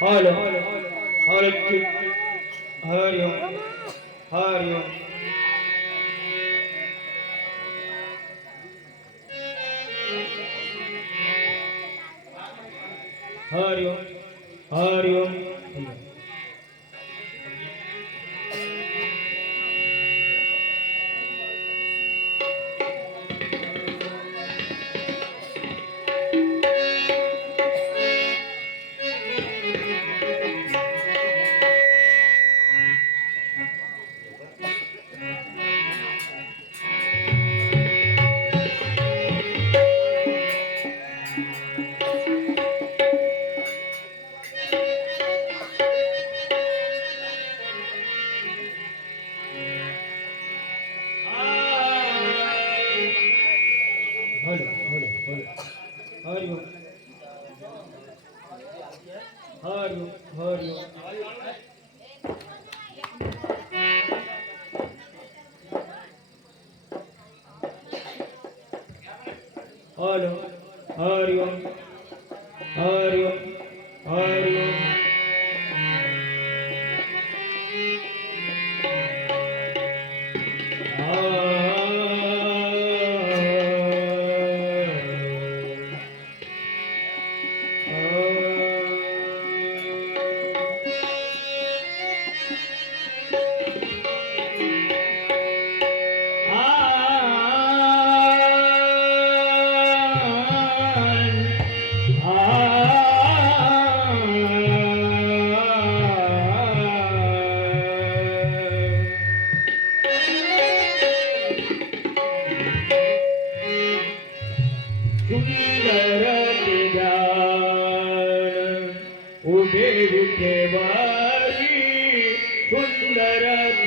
hello hello Hari Om Hari Om Hari Om Hari Om हरिओ हरिओ hello Hari Om Hari Om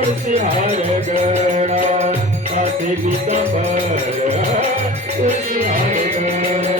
तुळशी हर गणा तुळशी हर गणा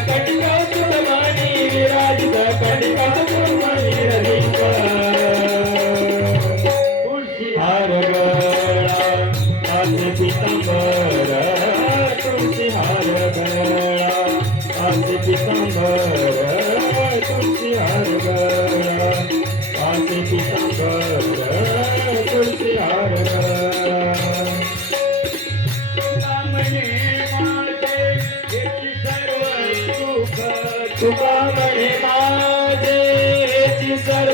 கட்டுங்க तुका म्हणे माझे हेची सर्व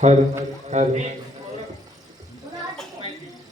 Hare Hare